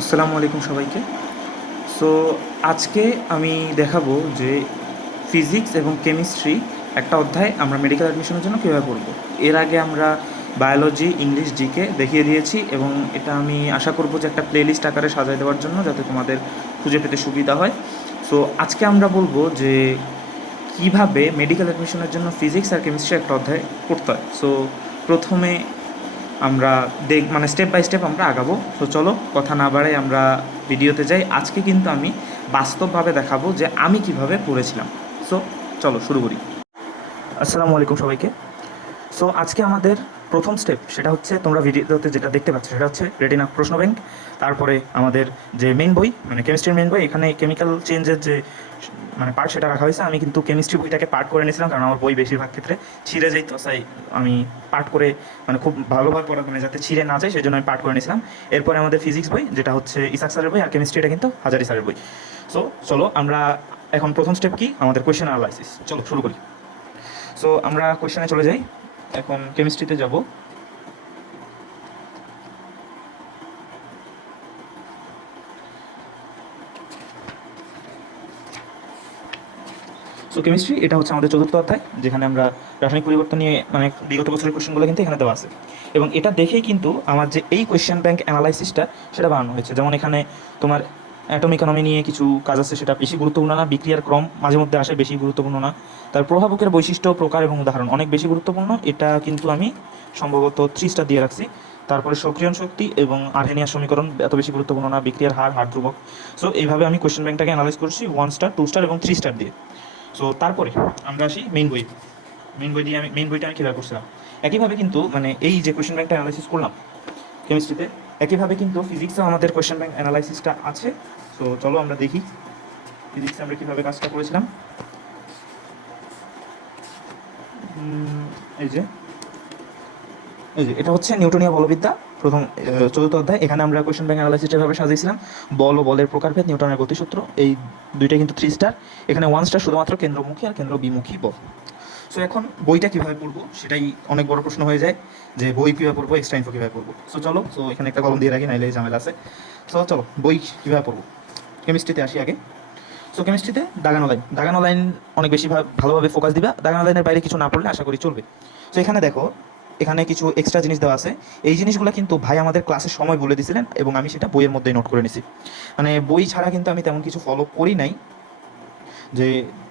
আসসালামু আলাইকুম সবাইকে। সো আজকে আমি দেখাবো যে ফিজিক্স এবং কেমিস্ট্রি একটা অধ্যায় আমরা মেডিকেল অ্যাডমিশনের জন্য কীভাবে পড়ব। এর আগে আমরা বায়োলজি, ইংলিশ, জিকে দেখিয়ে দিয়েছি এবং এটা আমি আশা করব যে একটা প্লেলিস্ট আকারে সাজায় দেওয়ার জন্য, যাতে তোমাদের খুঁজে পেতে সুবিধা হয়। সো আজকে আমরা বলবো যে কীভাবে মেডিকেল অ্যাডমিশনের জন্য ফিজিক্স আর কেমিস্ট্রি একটা অধ্যায় পড়তে হয়। সো প্রথমে আমরা মানে স্টেপ বাই স্টেপ আমরা আগাবো। তো চলো কথা না বাড়াই আমরা ভিডিওতে যাই। আজকে কিন্তু আমি বাস্তবভাবে দেখাবো যে আমি কিভাবে পড়েছিলাম। সো চলো শুরু করি। আসসালামু আলাইকুম সবাইকে। সো আজকে আমাদের প্রথম স্টেপ সেটা হচ্ছে, তোমরা ভিডিওতে যেটা দেখতে পাচ্ছ সেটা হচ্ছে রেটিনা প্রশ্ন ব্যাংক। তারপরে আমাদের যে মেইন বই, মানে কেমিস্ট্রির মেইন বই, এখানে কেমিক্যাল চেঞ্জের যে মানে পার্ট সেটা রাখা হয়েছে। আমি কিন্তু কেমিস্ট্রি বইটাকে পার্ট করে নিয়েছিলাম, কারণ আমার বই বেশিরভাগ ক্ষেত্রে ছিঁড়ে যাইতো, তাই আমি পার্ট করে মানে খুব ভালোভাবে পড়া, মানে যাতে ছিঁড়ে না যায় সেই জন্য আমি পার্ট করে নিয়েছিলাম। এরপরে আমাদের ফিজিক্স বই, যেটা হচ্ছে ইসাক স্যারের বই, আর কেমিস্ট্রিটা কিন্তু হাজারি স্যারের বই। সো চলো আমরা এখন প্রথম স্টেপ কি, আমাদের কোয়েশ্চেন অ্যানালাইসিস, চলো শুরু করি। সো আমরা কোয়েশ্চেনে চলে যাই। এখন কেমিস্ট্রিতে যাব। সো কেমিস্ট্রি এটা হচ্ছে আমাদের চতুর্থ অধ্যায়, যেখানে আমরা রাসায়নিক পরিবর্তন নিয়ে মানে বিগত বছরের কোয়েশ্চেনগুলো কিন্তু এখানে দেওয়া আছে। এবং এটা দেখেই কিন্তু আমার যে এই কোয়েশ্চেন ব্যাংক অ্যানালাইসিসটা সেটা বানানো হয়েছে। যেমন এখানে তোমার অ্যাটম ইকোনমি নিয়ে কিছু কাজ আছে, সেটা বেশি গুরুত্বপূর্ণ না। বিক্রিয়ার ক্রম মাঝে মধ্যে আসে, বেশি গুরুত্বপূর্ণ না। তার প্রভাবকের বৈশিষ্ট্য, প্রকার এবং উদাহরণ অনেক বেশি গুরুত্বপূর্ণ, এটা কিন্তু আমি সম্ভবত 3 স্টার দিয়ে রাখছি। তারপরে সক্রিয়ণ শক্তি এবং আর্হেনিয়ার সমীকরণ এত বেশি গুরুত্বপূর্ণ না। বিক্রিয়ার হার, হার ধ্রুবক। সো এইভাবে আমি কোয়েশ্চেন ব্যাংকটাকে অ্যানালাইজ করছি 1 স্টার, 2 স্টার এবং 3 স্টার দিয়ে। সো তারপরে আমরা আসি মেইন বই। মেইন বইটা আমি কীভাবে করছিলাম, একইভাবে কিন্তু মানে এই যে কোয়েশ্চেন ব্যাংকটা অ্যানালাইসিস করলাম কেমিস্ট্রিতে, একইভাবে কিন্তু ফিজিক্সেও আমাদের কোয়েশ্চেন ব্যাংক অ্যানালাইসিসটা আছে। সো চলো আমরা দেখি ফিজিক্সে আমরা কীভাবে কাজটা করেছিলাম। এই যে এটা হচ্ছে নিউটনীয় বলবিদ্যা, প্রথম চতুর্থ অধ্যায়। এখানে আমরা কোয়েশ্চেন ব্যাংক অ্যানালাইসিস এভাবে সাজিয়েছিলাম: বল ও বলের প্রকারভেদ, নিউটনের গতিসূত্র, এই দুইটা কিন্তু 3 স্টার। এখানে 1 স্টার শুধুমাত্র কেন্দ্রমুখী আর কেন্দ্র বিমুখী বল। সো এখন বইটা কীভাবে পড়বো সেটাই অনেক বড় প্রশ্ন হয়ে যায়, যে বই কীভাবে পড়বো, এক্সট্রা ইনফো কীভাবে পড়বো। সো চলো, সো এখানে একটা কলম দিয়ে রাখি, নাইলে ঝামেলা আছে। সো চলো বই কীভাবে পড়বো। কেমিস্ট্রিতে আসি আগে। সো কেমিস্ট্রিতে দাগানো লাইন অনেক বেশি ভালোভাবে ফোকাস দিবা। দাগানো লাইনের বাইরে কিছু না পড়লে আশা করি চলবে। সো এখানে দেখো, এখানে কিছু এক্সট্রা জিনিস দেওয়া আছে। এই জিনিসগুলো কিন্তু ভাই আমাদের ক্লাসের সময় বলে দিয়েছিলেন এবং আমি সেটা বইয়ের মধ্যেই নোট করে নিছি। মানে বই ছাড়া কিন্তু আমি তেমন কিছু ফলো করি নাই, যে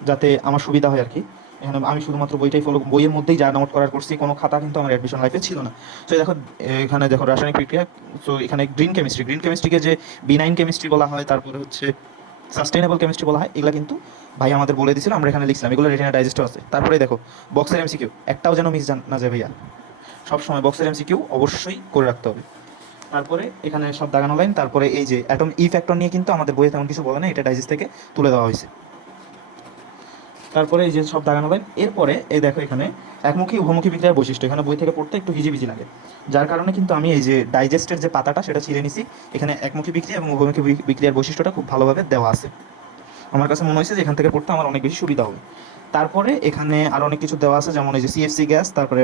যাতে আমার সুবিধা হয় আর কি। এখানে আমি শুধুমাত্র বইটাই ফলো, বইয়ের মধ্যেই যা নোট করার করছি, কোনো খাতা কিন্তু আমার অ্যাডমিশন লাইফে ছিল না। সো দেখো, এখানে দেখো রাসায়নিক বিক্রিয়া। সো এখানে গ্রিন কেমিস্ট্রিকে যে বিনাইন কেমিস্ট্রি বলা হয়, তারপরে হচ্ছে সাস্টেনেবল কেমিস্ট্রি বলা হয়, এগুলো কিন্তু ভাই আমাদের বলে দিয়েছিল, আমরা এখানে লিখছিলাম। এগুলো রেটিনা ডাইজেস্টও আছে। তারপরে দেখো বক্সের এমসিকিউ, একটাও যেন মিস না যায় ভাইয়া, সবসময় বক্সের এমসিকিউ অবশ্যই করে রাখতে হবে। তারপরে এখানে সব দাগানো লাইন। তারপরে এই যে অ্যাটম ই ফ্যাক্টর নিয়ে কিন্তু আমাদের বইয়ে তেমন কিছু বলে না, এটা ডাইজেস্ট থেকে তুলে দেওয়া হয়েছে। তারপরে এই যে সব দাগানো লাইন। এরপরে এই দেখো এখানে একমুখী উভমুখী বিক্রিয়ার বৈশিষ্ট্য, এখানে বই থেকে পড়তে একটু হিজিবিজি লাগে, যার কারণে কিন্তু আমি এই যে ডাইজেস্টের যে পাতাটা সেটা ছিঁড়ে নিছি। এখানে একমুখী বিক্রিয়া এবং উভমুখী বিক্রিয়ার বৈশিষ্ট্যটা খুব ভালোভাবে দেওয়া আছে। আমার কাছে মনে হয়েছে যে এখান থেকে পড়তে আমার অনেক বেশি সুবিধা হবে। তারপরে এখানে আরও অনেক কিছু দেওয়া আছে, যেমন এই যে সিএফসি গ্যাস, তারপরে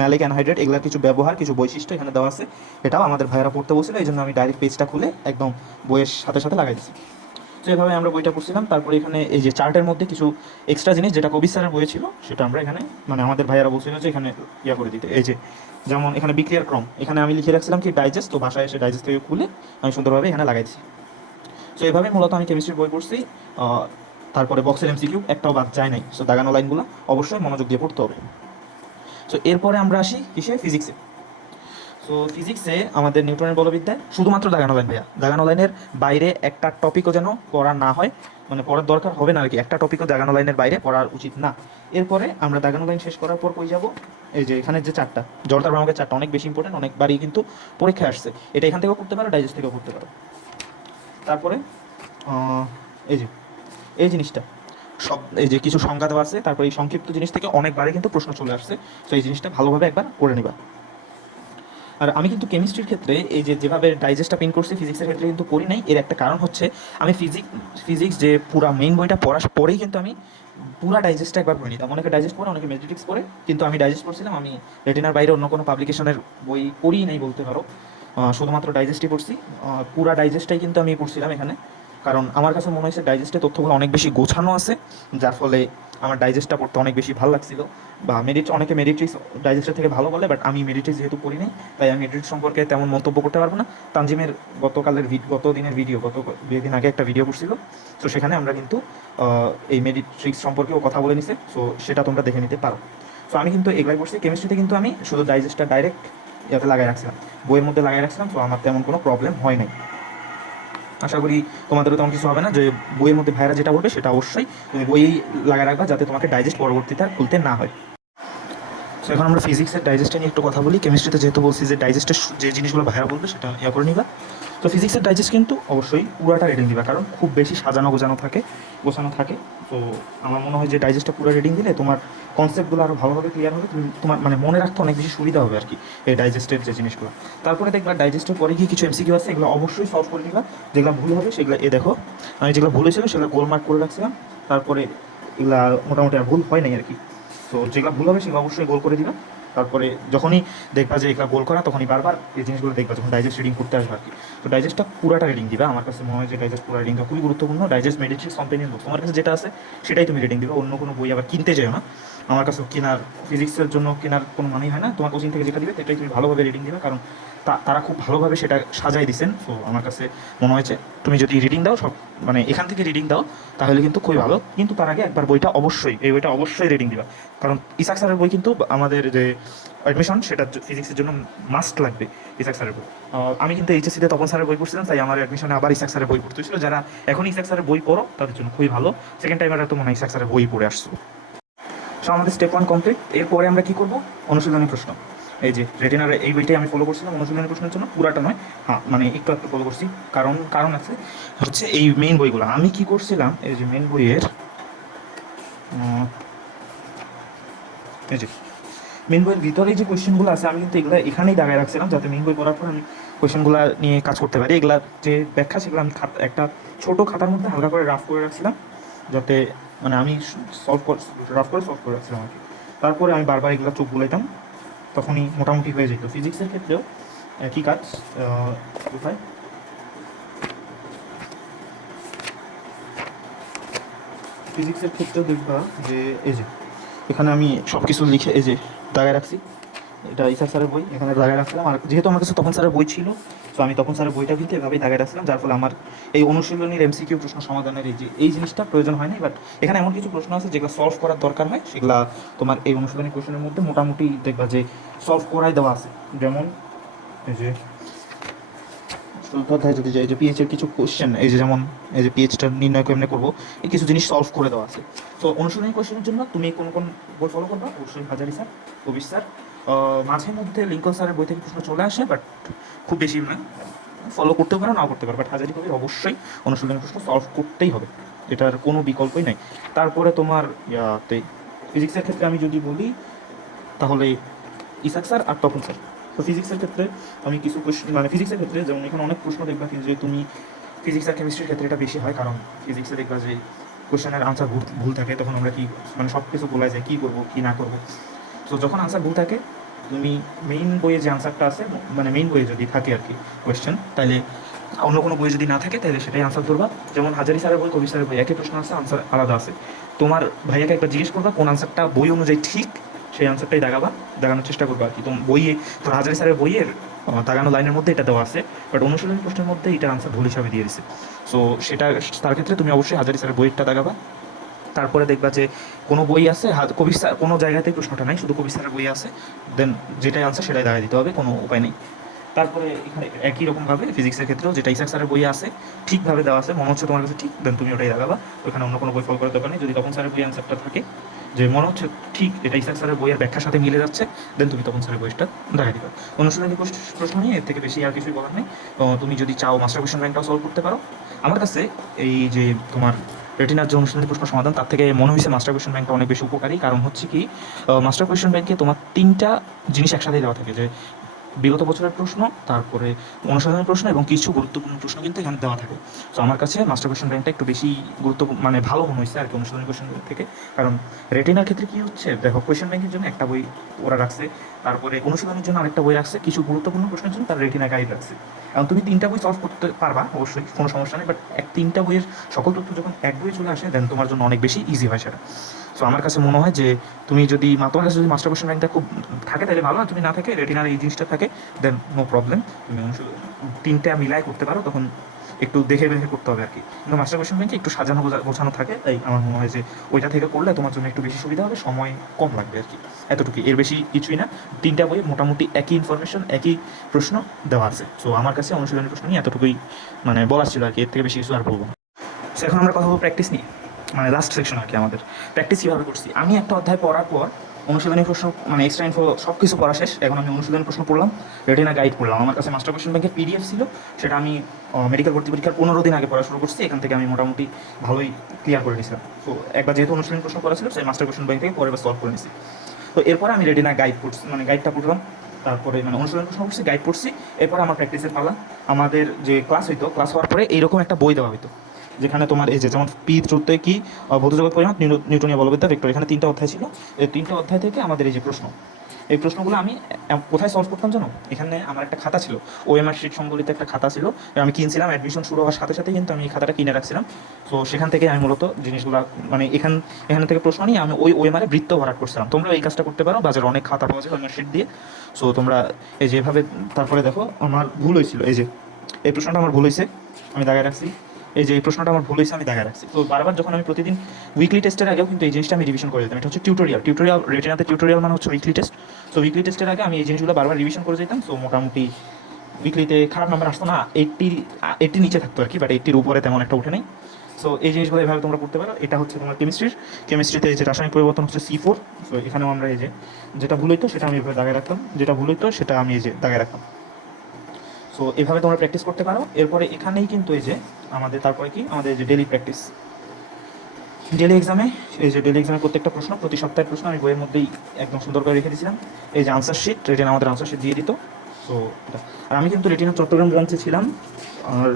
ম্যালিক অ্যানহাইড্রেট, এগুলোর কিছু ব্যবহার, কিছু বৈশিষ্ট্য এখানে দেওয়া আছে। এটাও আমাদের ভাইয়েরা পড়তে বলছিল, এই জন্য আমি ডাইরেক্ট পেজটা খুলে একদম বইয়ের সাথে সাথে লাগাই দিচ্ছি। তো এভাবে আমরা বইটা পড়ছিলাম। তারপরে এখানে এই যে চার্টের মধ্যে কিছু এক্সট্রা জিনিস, যেটা কবি স্যারের বইয়ে ছিল, সেটা আমরা এখানে মানে আমাদের ভাইয়ারা বলছিল যে এখানে ইয়া করে দিতে। এই যে যেমন এখানে বিক্রিয়ার ক্রম, এখানে আমি লিখে রাখছিলাম কি ডাইজেস্ট, তো বাসায় এসে ডাইজেস্ট থেকে খুলে আমি সুন্দরভাবে এখানে লাগাইছি। সো এভাবে মূলত আমি কেমিস্ট্রির বই পড়ছি। তারপরে বক্সের এমসিকিউ একটাও বাদ যায় নাই। সো দাগানো লাইনগুলো অবশ্যই মনোযোগ দিয়ে পড়তে হবে। সো এরপরে আমরা আসি কিসে, ফিজিক্সে। সো ফিজিক্সে আমাদের নিউটনের বলবিদ্যায় শুধুমাত্র দাগানো লাইন ভাইয়া, দাগানো লাইনের বাইরে একটা টপিকও যেন পড়া না হয়, মানে পড়ার দরকার হবে না আর কি, একটা টপিকও দাগানো লাইনের বাইরে পড়ার উচিত না। এরপরে আমরা দাগানো লাইন শেষ করার পর কই যাব, এই যে এখানে যে চারটা জড়তার ভ্রামকের চারটা অনেক বেশি ইম্পর্টেন্ট, অনেকবারই কিন্তু পরীক্ষায় আসছে। এটা এখান থেকেও করতে পারো, ডাইজেস্ট থেকেও করতে পারো। তারপরে এই যে এই জিনিসটা সব, এই যে কিছু সংজ্ঞা দেওয়া আছে, তারপরে এই সংক্ষিপ্ত জিনিস থেকে অনেকবারই কিন্তু প্রশ্ন চলে আসছে। সো এই জিনিসটা ভালোভাবে একবার করে নিবা। আর আমি কিন্তু কেমিস্ট্রির ক্ষেত্রে এই যে যেভাবে ডাইজেস্টটা পিন করছি, ফিজিক্সের ক্ষেত্রে কিন্তু করি নাই। এর একটা কারণ হচ্ছে, আমি ফিজিক্স যে পুরো মেইন বইটা পড়ার পরেই কিন্তু আমি পুরো ডাইজেস্টটা একবার পড়ে নিতাম। অনেকে ডাইজেস্ট পড়ে, অনেকে ম্যাথমেটিক্স পড়ে, কিন্তু আমি ডাইজেস্ট করছিলাম। আমি রেটিনার বাইরে অন্য কোনো পাবলিকেশনের বই পড়িই নাই বলতে পারো। শুধুমাত্র ডাইজেস্টই পড়ছি। পুরা ডাইজেস্টটাই কিন্তু আমি পড়ছিলাম এখানে, কারণ আমার কাছে মনে হয়েছে ডাইজেস্টে তথ্যগুলো অনেক বেশি গোছানো আছে, যার ফলে আমার ডাইজেস্টটা পড়তে অনেক বেশি ভালো লাগছিল। বা অনেকে মেডিট্রিক্স ডাইজেস্টের থেকে ভালো বলে, বাট আমি মেডিট্রিক্স যেহেতু পড়ি নাই, তাই আমি মেডিট্রিক্স সম্পর্কে তেমন মন্তব্য করতে পারবো না। তানজিমের গত দিনের ভিডিও, গত 2 দিন আগে একটা ভিডিও করছিল, তো সেখানে আমরা কিন্তু এই মেডিট্রিক্স সম্পর্কেও কথা বলে নিছে, সো সেটা তোমরা দেখে নিতে পারো। সো আমি কিন্তু এগুলাই পড়ছি। কেমিস্ট্রিতে কিন্তু আমি শুধু ডাইজেস্টটা ডাইরেক্ট ইয়াতে লাগাই রাখছিলাম, বইয়ের মধ্যে লাগাই রাখছিলাম, তো আমার তেমন কোনো প্রবলেম হয় নাই। আশা করি তোমাদেরও তেমন কিছু হবে না, যে বইয়ের মধ্যে ভাইরা যেটা বলবে সেটা অবশ্যই তুমি বইয়েই লাগাই রাখবা, যাতে তোমাকে ডাইজেস্ট পরবর্তীতে আর খুলতে না হয়। সো এখন আমরা ফিজিক্সের ডাইজেস্টে নিয়ে একটু কথা বলি। কেমিস্ট্রিতে যেহেতু বলছি যে ডাইজেস্টের যে জিনিসগুলো ভাইরা বলবে সেটা ইয়া করে নিবা। তো ফিজিক্সের ডাইজেস্ট কিন্তু অবশ্যই পুরাটা রিডিং দিবা, কারণ খুব বেশি সাজানো গোছানো থাকে। তো আমার মনে হয় যে ডাইজেস্টটা পুরো রিডিং দিলে তোমার কনসেপ্টগুলো আরও ভালোভাবে ক্লিয়ার হবে, তুমি তোমার মানে মনে রাখতে অনেক বেশি সুবিধা হবে আর কি এই ডাইজেস্টের যে জিনিসগুলো। তারপরে দেখবা ডাইজেস্টের পরে গিয়ে কিছু এমসিকিউ আছে, এগুলো অবশ্যই সলভ করে নিবা। যেগুলো ভুল হবে সেগুলো দেখো, আমি যেগুলো ভুল হয়েছিল সেগুলো গোল মার্ক করে রাখছিলাম, তারপরে এগুলা মোটামুটি আর ভুল হয় নাই আর কি। তো যেগুলো ভুল হবে সেগুলো অবশ্যই গোল করে দিবা। তারপরে যখনই দেখবা যে এগুলো গোল করা, তখনই বারবার এই জিনিসগুলো দেখবা যখন ডাইজেস্ট রিডিং করতে আসবে আর কি। তো ডাইজেস্টটা পুরাটা রিডিং দিবা। আমার কাছে মনে হয় যে ডাইজেস্ট পুরো রিডিংটা খুবই গুরুত্বপূর্ণ। ডাইজেস্ট মেডিট্রিক্স কম্পেনির বুক তোমার কাছে যেটা আছে সেটাই তুমি রিডিং দিবা, অন্য কোনো বই আবার কিনতে যাও না। আমার কাছে কেনার ফিজিক্সের জন্য কেনার কোনো মানেই হয় না। তোমার কোচিং থেকে যেটা দিবে সেটাই তুমি ভালোভাবে রিডিং দিবে, কারণ তারা খুব ভালোভাবে সেটা সাজাই দিচ্ছেন। সো আমার কাছে মনে হয়েছে তুমি যদি রিডিং দাও সব মানে এখান থেকে রিডিং দাও তাহলে কিন্তু খুবই ভালো। কিন্তু তার আগে একবার এই বইটা অবশ্যই রিডিং দিবা, কারণ ইসাক স্যারের বই কিন্তু আমাদের যে অ্যাডমিশন সেটা ফিজিক্সের জন্য মাস্ট লাগবে ইসাক স্যারের বই। আমি কিন্তু এইচএসসিতে তপন স্যারের বই পড়ছিলাম, তাই আমার অ্যাডমিশনে আবার ইসাক স্যারের বই পড়তে হয়েছিল। যারা এখন ইসাক স্যারের বই পড়ো তাদের জন্য খুবই ভালো, সেকেন্ড টাইম তো মনে হয় ইসাক স্যারের বই পড়ে আসছো। সো আমাদের স্টেপ 1 কমপ্লিট। এরপরে আমরা কী করবো, অনুশীলনী প্রশ্ন। এই যে রেটিনার এই বইটাই আমি ফলো করছিলাম অনুশীলনী প্রশ্নের জন্য, পুরাটা নয়, হ্যাঁ মানে একটু একটু ফলো করছি, কারণ আছে হচ্ছে এই মেইন বইগুলো আমি কি করছিলাম, এই যে মেইন বইয়ের এই যে মেইন বইয়ের ভিতরে যে কোয়েশ্চেনগুলো আছে আমি কিন্তু এগুলো এখানেই দাগায় রাখছিলাম, যাতে মেইন বই পড়ার পর আমি কোয়েশ্চেনগুলো নিয়ে কাজ করতে পারি। এগুলার যে ব্যাখ্যা সেগুলো আমি একটা ছোটো খাতার মধ্যে হালকা করে রাফ করে রাখছিলাম, যাতে মানে আমি রাফ করে সলভ করে রাখছিলাম আর কি। তারপরে আমি বারবার এগুলো চোখ বুলাইতাম, তখনই মোটামুটি হয়ে যেত। ফিজিক্সের ক্ষেত্রেও একই কাজ। কোথায় ফিজিক্সের ক্ষেত্রেও দেখবা যে এই যে এখানে আমি সব কিছু লিখে এই যে দাগায় রাখছি, এটা ইসাক স্যারের বই এখানে দাগায় রাখছিলাম। আর যেহেতু আমার কাছে তপন স্যারের বই ছিল, তো আমি তপন স্যারের বইটা কিন্তু এভাবেই দাগায় রাখছিলাম, যার ফলে আমার এই অনুশীলনীর এমসিকিউ প্রশ্ন সমাধানের এই জিনিসটা প্রয়োজন হয়নি। বাট এখানে এমন কিছু প্রশ্ন আছে যেগুলো সলভ করার দরকার হয়, সেগুলা তোমার এই অনুশীলনী কোশ্চেনের মধ্যে মোটামুটি দেখবা যে সলভ করাই দেওয়া আছে। যেমন এই যে অধ্যায় যদি যাই, যে পিএইচ এর কিছু কোশ্চেন, এই যে যেমন এই যে পিএইচটা নির্ণয় কেমনে করবো, এই কিছু জিনিস সলভ করে দেওয়া আছে। তো অনুশীলনী কোশ্চেনের জন্য তুমি কোন কোন বই ফলো করবা, অবশ্যই হাজারি স্যার, কবির স্যার, মাঝে মধ্যে লিঙ্কন স্যারের বই থেকে প্রশ্ন চলে আসে, বাট খুব বেশি না, ফলো করতেও পারো নাও করতে পারো, বাট হাজারি কবির অবশ্যই অনুশীলনী প্রশ্ন সলভ করতেই হবে, এটার কোনো বিকল্পই নাই। তারপরে তোমার ইয়াতে ফিজিক্সের ক্ষেত্রে আমি যদি বলি তাহলে ইসাক স্যার আর তপন স্যার। তো ফিজিক্সের ক্ষেত্রে আমি কিছু কোশ্চেন মানে ফিজিক্সের ক্ষেত্রে যেমন এখানে অনেক প্রশ্ন দেখবা যে তুমি ফিজিক্স আর কেমিস্ট্রির ক্ষেত্রে এটা বেশি হয়, কারণ ফিজিক্সে দেখবা যে কোশ্চেনের আনসার ভুল থাকে, তখন আমরা কি মানে সব কিছু বলা যায় কী করবো কী না করবো। তো যখন আনসার ভুল থাকে তুমি মেইন বইয়ে যে আনসারটা আছে মানে মেইন বইয়ে যদি থাকে আর কি কোয়েশ্চেন, তাহলে অন্য কোনো বই যদি না থাকে তাহলে সেটাই আনসার ধরবা। যেমন হাজারি স্যারের বই, কবি স্যারের বই একই প্রশ্ন আছে, আনসার আলাদা আছে। তোমার ভাইয়াকে একবার জিজ্ঞেস করবা কোন আনসারটা বই অনুযায়ী ঠিক, সেই আনসারটাই দাগানোর চেষ্টা করবা আর কি। তোমার বইয়ে তোর হাজারি স্যারের বইয়ের দাগানো লাইনের মধ্যে এটা দেওয়া আছে, বাট অনুশীলনী প্রশ্নের মধ্যে এটার আনসার ভুল হিসাবে দিয়ে দিছে। সো সেটা তার ক্ষেত্রে তুমি অবশ্যই হাজারি স্যারের বইয়েরটা দাগাবা। তারপরে দেখবা যে কোনো বই আছে কবির স্যার কোনো জায়গাতেই প্রশ্নটা নাই, শুধু কবির স্যারের বই আছে, দেন যেটাই আনসার সেটাই দাগাই দিতে হবে, কোনো উপায় নেই। তারপরে এখানে একই রকমভাবে ফিজিক্সের ক্ষেত্রেও যেটা ইসাক স্যারের বই আছে ঠিকভাবে দেওয়া আছে, মনে হচ্ছে তোমার কাছে ঠিক, দেন তুমি ওটাই দাগাবা, ওখানে অন্য কোনো বই ফলো করার দরকার নেই। যদি তখন স্যারের বই আনসারটা থাকে যে মনে হচ্ছে ঠিক এটা ইসাক স্যারের বইয়ের ব্যাখ্যার সাথে মিলে যাচ্ছে, দেন তুমি তখন স্যারের বইটা দাগাই দিবা। অনুশীলনী প্রশ্ন নিয়ে এর থেকে বেশি আর কিছুই বলার নেই। তুমি যদি চাও মাস্টার কোয়েশ্চেন ব্যাংকটাও সলভ করতে পারো। আমার কাছে এই যে তোমার রেটিনার যে অনুশীলনী প্রশ্ন সমাধান, তার থেকে মনে হয়েছে মাস্টার কোয়েশ্চেন ব্যাংকটা অনেক বেশি উপকারী। কারণ হচ্ছে কি মাস্টার কোয়েশ্চেন ব্যাংকে তোমার 3টা জিনিস একসাথে দেওয়া থাকে, যে বিগত বছরের প্রশ্ন, তারপরে অনুশীলনের প্রশ্ন এবং কিছু গুরুত্বপূর্ণ প্রশ্ন কিন্তু এখানে দেওয়া থাকে। সো আমার কাছে মাস্টার কোয়েশ্চেন ব্যাংকটা একটু বেশি গুরুত্বপূর্ণ, মানে ভালো মনে হয়েছে আর কি অনুশীলনী কোয়েশ্চেন থেকে। কারণ রেটিনার ক্ষেত্রে কী হচ্ছে, দেখো কোয়েশ্চেন ব্যাংকের জন্য একটা বই ওরা রাখছে, তারপরে অনুশীলনের জন্য আরেকটা বই রাখছে, কিছু গুরুত্বপূর্ণ প্রশ্নের জন্য তার রেটিনা গাইড রাখছে। এখন তুমি 3টা বই সলভ করতে পারবা অবশ্যই, কোনো সমস্যা নেই, বাট 3টা বইয়ের সকল তথ্য যখন এক বই চলে আসে দেন তোমার জন্য অনেক বেশি ইজি হয় সেটা। সো আমার কাছে মনে হয় যে তুমি যদি তোমার কাছে যদি মাস্টার কোয়েশ্চেন ব্যাংকটা খুব থাকে তাহলে ভালো, আর তুমি না থাকে রেটিনার এই জিনিসটা থাকে দেন নো প্রবলেম, তুমি 3টা মিলাই করতে পারো, তখন একটু দেখে দেখে করতে হবে আর কি। কিন্তু মাস্টার কোয়েশ্চন ব্যাংকে একটু সাজানো গোছানো থাকে, তাই আমার মনে হয় যে ওইটা থেকে করলে তোমার জন্য একটু বেশি সুবিধা হবে, সময় কম লাগবে আর কি। এতটুকুই, এর বেশি কিছুই না। 3টা বইয়ে মোটামুটি একই ইনফরমেশন, একই প্রশ্ন দেওয়া আছে। সো আমার কাছে অনুশীলনের প্রশ্ন নিয়ে এতটুকুই মানে বলার ছিল আর কি, এর থেকে বেশি কিছু আর বলবো না। সো এখন আমরা কথা বলবো প্র্যাকটিস নিয়ে, মানে লাস্ট সেকশন আর কি আমাদের। প্র্যাকটিস কীভাবে করছি, আমি একটা অধ্যায় পড়ার পর অনুশীলনী প্রশ্ন মানে এক্সট্রা ইনফো সব কিছু পড়া শেষ, এখন আমি অনুশীলনী প্রশ্ন পড়লাম, রেটিনা গাইড পড়লাম। আমার কাছে মাস্টার কোয়েশ্চন ব্যাংকের পিডিএফ ছিল, সেটা আমি মেডিকেল ভর্তি পরীক্ষার 15 দিন আগে পড়া শুরু করছি, এখান থেকে আমি মোটামুটি ভালোই ক্লিয়ার করে নিয়েছিলাম। তো একবার যেহেতু অনুশীলনী প্রশ্ন পড়া ছিল, সেই মাস্টার কোয়েশ্চন ব্যাংক থেকে পরে সলভ করে নিয়েছি। তো এরপরে আমি রেটিনা গাইড পড়ছি, মানে গাইডটা পড়লাম, তারপরে মানে অনুশীলন প্রশ্ন পড়ছি, গাইড পড়ছি। এরপর আমার প্র্যাকটিসের পালা। আমাদের যে ক্লাস হইতো, ক্লাস হওয়ার পরে এইরকম একটা বই দেওয়া হতো, যেখানে তোমার এই যে যেমন পি ট্রুথে কি ভৌতজগৎ পরিমাপ, নিউটনীয় বলবিদ্যা, ভেক্টর, এখানে 3টা অধ্যায় ছিল। এই 3টা অধ্যায় থেকে আমাদের এই যে প্রশ্ন, এই প্রশ্নগুলো আমি কোথায় সলভ করতাম জানো? এখানে আমার একটা খাতা ছিল, ওএমআর শিট সম্বলিত একটা খাতা ছিল, আমি কিনছিলাম অ্যাডমিশন শুরু হওয়ার সাথে সাথে, কিন্তু আমি এই খাতাটা কিনে রাখছিলাম। সো সেখান থেকে আমি মূলত জিনিসগুলো মানে এখান থেকে প্রশ্ন নিয়ে আমি ওই ওএমআরে বৃত্ত ভরাট করছিলাম। তোমরা এই কাজটা করতে পারো, বাজারে অনেক খাতা পাওয়া যায় ওএমআর শিট দিয়ে। সো তোমরা এই যেভাবে, তারপরে দেখো আমার ভুল হয়েছিল, এই যে এই প্রশ্নটা আমার ভুল হয়েছে, আমি দাগায় রাখছি। এই যে এই প্রশ্নটা আমার ভুল হয়েছে, আমি দাগায় রাখছি। তো বারবার যখন আমি প্রতিদিন উইকলি টেস্টের আগেও কিন্তু এই জিনিসটা আমি রিভিশন করে দিতাম। এটা হচ্ছে টিউটোরিয়াল রেটিনাতে টিউটোরিয়াল মানে হচ্ছে উইকলি টেস্ট। সো উইকলি টেস্টের আগে আমি এই জিনিসগুলো বারবার রিভিশন করে যেতাম। সো মোটামুটি উইকলিতে খারাপ নাম্বার আসতো না, 80 নিচে থাকতো আর কি, বাট 80-র উপরে তেমন একটা উঠে নেই। সো এই জিনিসগুলো এভাবে তোমরা করতে পারো। এটা হচ্ছে তোমার কেমিস্ট্রিতে এই যে রাসায়নিক পরিবর্তন হচ্ছে C4। সো এখানেও আমরা এই যে যেটা ভুল হইতো সেটা আমি এভাবে দাগায় রাখতাম, যেটা ভুল হইতো সেটা আমি এই যে দাগায় রাখতাম। সো এভাবে তোমরা প্র্যাকটিস করতে পারো। এরপরে এখানেই কিন্তু এই যে আমাদের তারপরে কি আমাদের যে ডেলি প্র্যাকটিস, ডেলি এক্সামে, এই যে ডেলি এক্সামে প্রত্যেকটা প্রশ্ন, প্রতি সপ্তাহের প্রশ্ন আমি বইয়ের মধ্যেই একদম সুন্দর করে রেখে দিয়েছিলাম। এই যে আনসার শিট, রেটিনা আমাদের আনসার শিট দিয়ে দিত। সো আর আমি কিন্তু রেটিনা চট্টগ্রাম ব্রাঞ্চে ছিলাম, আর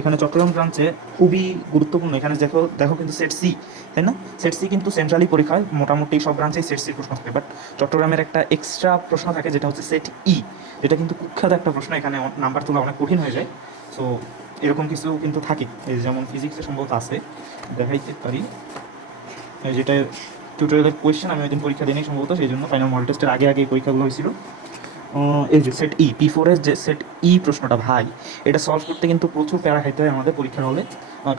এখানে চট্টগ্রাম ব্রাঞ্চে খুবই গুরুত্বপূর্ণ, এখানে দেখো দেখো কিন্তু সেট সি, তাই না? সেট সি কিন্তু সেন্ট্রালি পরীক্ষায় মোটামুটি সব ব্রাঞ্চেই সেট সির প্রশ্ন থাকে, বাট চট্টগ্রামের একটা এক্সট্রা প্রশ্ন থাকে যেটা হচ্ছে সেট ই, যেটা কিন্তু কুখ্যাত একটা প্রশ্ন, এখানে নাম্বার তোলা অনেক কঠিন হয়ে যায়। সো এরকম কিছু কিন্তু থাকে, এই যেমন ফিজিক্সে সম্ভবত আছে, দেখাইতে পারি, যেটা টিউটোরিয়ালের কোয়েশ্চেন আমি ওই দিন পরীক্ষা দিই সম্ভবত, সেই জন্য ফাইনাল মডেল টেস্টের আগে আগে এই পরীক্ষাগুলো হয়েছিল। এই যে সেট ই, P4-এর যে সেট ই প্রশ্নটা, ভাই এটা সলভ করতে কিন্তু প্রচুর প্যারা খাইতে হয় আমাদের পরীক্ষার হলে,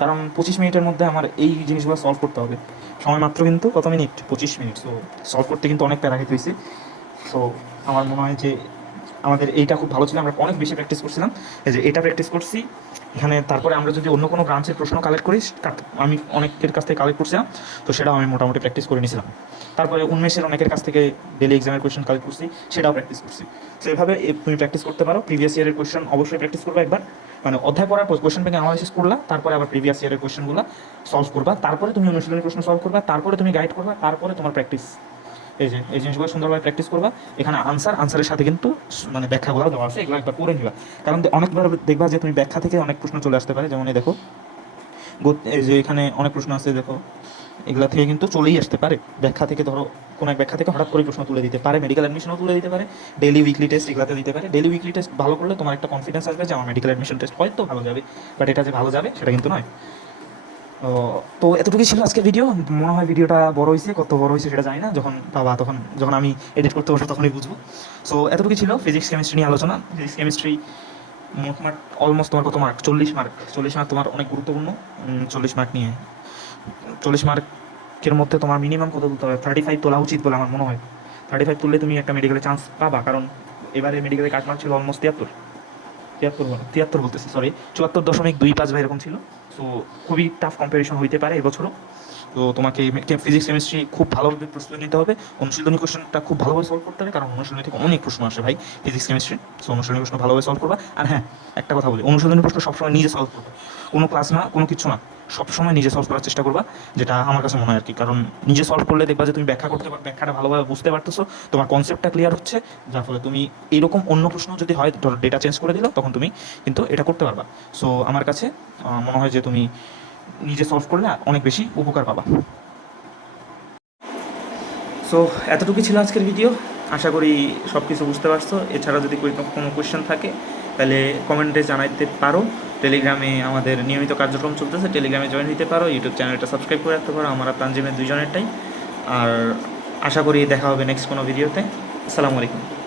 কারণ 25 মিনিটের মধ্যে আমার এই জিনিসগুলো সলভ করতে হবে। সময় মাত্র কিন্তু কত মিনিট, 25 মিনিট। সো সলভ করতে কিন্তু অনেক প্যারা খাইতে হয়েছে। সো আমার মনে হয় যে আমাদের এইটা খুব ভালো ছিল, আমরা অনেক বেশি প্র্যাকটিস করছিলাম। এই যে এটা প্র্যাকটিস করছি এখানে, তারপরে আমরা যদি অন্য কোনো ব্রাঞ্চের প্রশ্ন কালেক্ট করি, আমি অনেকের কাছ থেকে কালেক্ট করছিলাম, তো সেটাও আমি মোটামুটি প্র্যাকটিস করে নিয়েছিলাম। তারপরে উন্মেষের অনেকের কাছ থেকে ডেলি এক্সামের কোয়েশ্চেন কালেক্ট করছি, সেটাও প্র্যাকটিস করছি। তো এইভাবে তুমি প্র্যাকটিস করতে পারো। প্রিভিয়াস ইয়ারের কোয়েশ্চেন অবশ্যই প্র্যাকটিস করবে একবার, মানে অধ্যায় পড়ার পর কোয়েশ্চেন ব্যাংক অ্যানালাইসিস করলা, তারপরে আবার প্রিভিয়াস ইয়ারের কোয়েশ্চেনগুলো সলভ করবা, তারপরে তুমি অনুশীলনী প্রশ্ন সলভ করবা, তারপরে তুমি গাইড করবা, তারপরে তোমার প্র্যাকটিস, এই যে এই জিনিসগুলো সুন্দরভাবে প্র্যাকটিস করবা। এখানে আনসারের সাথে কিন্তু মানে ব্যাখ্যাগুলো দেওয়া আছে, এগুলো একবার করে নিবা, কারণ অনেকবার দেখবা যে তুমি ব্যাখ্যা থেকে অনেক প্রশ্ন চলে আসতে পারে। যেমন এই দেখো, এই যে এখানে অনেক প্রশ্ন আছে, দেখো এগুলা থেকে কিন্তু চলেই আসতে পারে ব্যাখ্যা থেকে। ধরো কোনো এক ব্যাখ্যা থেকে হঠাৎ করে প্রশ্ন তুলে দিতে পারে, মেডিকেল অ্যাডমিশনও তুলে দিতে পারে, ডেলি উইকলি টেস্ট এগুলাতে দিতে পারে। ডেলি উইকলি টেস্ট ভালো করলে তোমার একটা কনফিডেন্স আসবে যে আমার মেডিকেল অ্যাডমিশন টেস্ট হয়তো ভালো যাবে, বাট এটা যে ভালো যাবে সেটা কিন্তু নয়। তো এতটুকুই ছিল আজকের ভিডিও। মনে হয় ভিডিওটা বড় হয়েছে, কত বড় হয়েছে সেটা জানি না, যখন আমি এডিট করতে বসবো তখনই বুঝবো। সো এতটুকুই ছিল ফিজিক্স কেমিস্ট্রি নিয়ে আলোচনা। ফিজিক্স কেমিস্ট্রি মোটমাট অলমোস্ট তোমার কত মার্ক, 40 মার্ক। 40 মার্ক তোমার অনেক গুরুত্বপূর্ণ। 40 মার্ক নিয়ে 40 মার্কের মধ্যে তোমার মিনিমাম কত তুলতে হবে, 35 তোলা উচিত বলে আমার মনে হয়। 35 তুললে তুমি একটা মেডিকেলে চান্স পাবা, কারণ এবারে মেডিকেলে কাট মার্ক ছিল অলমোস্ট 73 বলতেছি, সরি 74.25 বা এরকম ছিল। সো খুবই টাফ কম্পারিশন হইতে পারে এবছরও। তো তোমাকে ফিজিক্স কেমিস্ট্রি খুব ভালোভাবে প্রস্তুতি নিতে হবে, অনুশীলনী কোশ্চেনটা খুব ভালোভাবে সলভ করতে হবে, কারণ অনুশীলনী থেকে অনেক প্রশ্ন আসে ভাই ফিজিক্স কেমিস্ট্রি। সো অনুশীলনী প্রশ্ন ভালোভাবে সলভ করবা। আর হ্যাঁ, একটা কথা বলি, অনুশীলনী প্রশ্ন সবসময় নিজে সলভ করবে, কোনো ক্লাস না, কোনো কিছু না, সবসময় নিজে সলভ করার চেষ্টা করবা, যেটা আমার কাছে মনে হয় আর কি। কারণ নিজে সলভ করলে দেখবা যে তুমি ব্যাখ্যাটা ভালোভাবে বুঝতে পারতেছো, তোমার কনসেপ্টটা ক্লিয়ার হচ্ছে, যার ফলে তুমি এরকম অন্য প্রশ্ন যদি হয়, ধরো ডেটা চেঞ্জ করে দিল, তখন তুমি কিন্তু এটা করতে পারবা। সো আমার কাছে মনে হয় যে তুমি নিজে সলভ করলে অনেক বেশি উপকার পাবা। সো এতটুকুই ছিল আজকের ভিডিও, আশা করি সব কিছু বুঝতে পারছো। এছাড়া যদি কোনো কোয়েশ্চেন থাকে তাহলে কমেন্টে জানাইতে পারো। টেলিগ্রামে আমাদের নিয়মিত কার্যক্রম চলতেছে, টেলিগ্রামে জয়েন হতে পারো, ইউটিউব চ্যানেলটা সাবস্ক্রাইব করে রাখতে পারো, আমার আর তানজিমের দুজনেরটাই। আর আশা করি দেখা হবে নেক্সট কোনো ভিডিওতে। আসসালামু আলাইকুম।